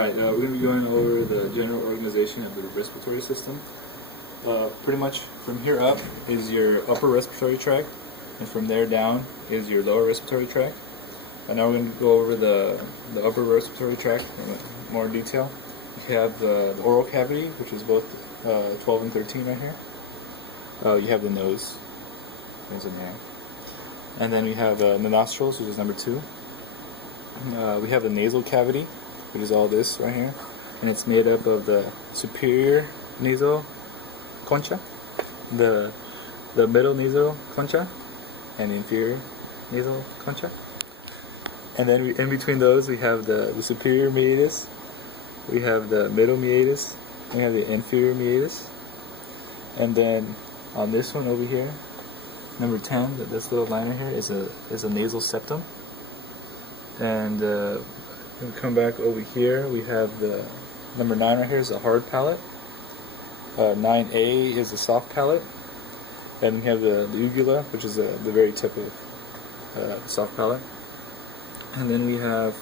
Alright, we're going to be going over the general organization of the respiratory system. Pretty much from here up is your upper respiratory tract, and from there down is your lower respiratory tract. And now we're going to go over the upper respiratory tract in more detail. You have the oral cavity, which is both 12 and 13 right here. You have the nose, is in there. And then we have the nostrils, which is number 2. We have the nasal cavity, which is all this right here, and it's made up of the superior nasal concha, the middle nasal concha, and the inferior nasal concha. And then in between those we have the superior meatus, we have the middle meatus, we have the inferior meatus, and then on this one over here, number 10, this little liner here is a nasal septum. And we come back over here, we have the number 9 right here is a hard palate. 9A is a soft palate. Then we have the uvula, which is the very tip of soft palate. And then we have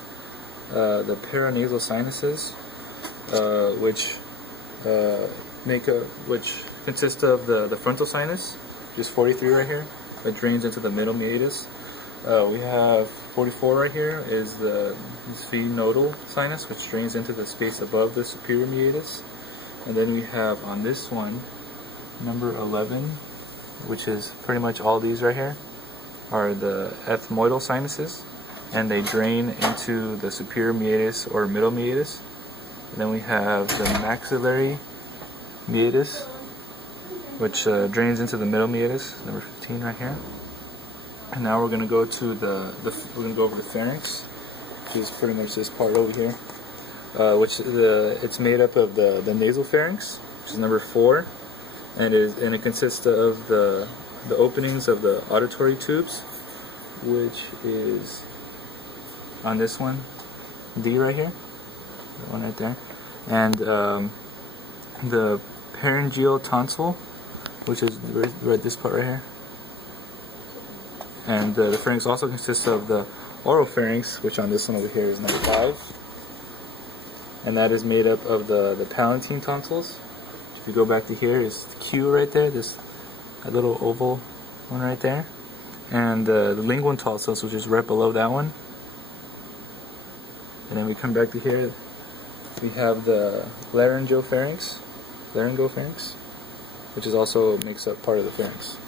the paranasal sinuses, which consist of the frontal sinus, which is 43 right here, that drains into the middle meatus. We have 44 right here is the sphenoidal sinus, which drains into the space above the superior meatus. And then we have on this one, number 11, which is pretty much all these right here, are the ethmoidal sinuses, and they drain into the superior meatus or middle meatus. And then we have the maxillary meatus, which drains into the middle meatus, number 15 right here. And now we're going to go to we're going to go over the pharynx, which is pretty much this part over here, it's made up of the nasal pharynx, which is number 4, and it consists of the openings of the auditory tubes, which is on this one, D right here, that one right there, and the pharyngeal tonsil, which is right this part right here. And the pharynx also consists of the oral pharynx, which on this one over here is number 5. And that is made up of the palatine tonsils. If you go back to here, is Q right there, a little oval one right there. And the lingual tonsils, which is right below that one. And then we come back to here, we have the laryngeal pharynx, which is also makes up part of the pharynx.